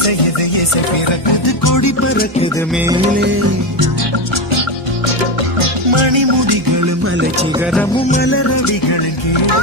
இசையது இசை பிறக்குது கொடி பறக்குது மேலே மணிமுடிகளும் மலை சிகரமும் மலரடிகளும் கீழே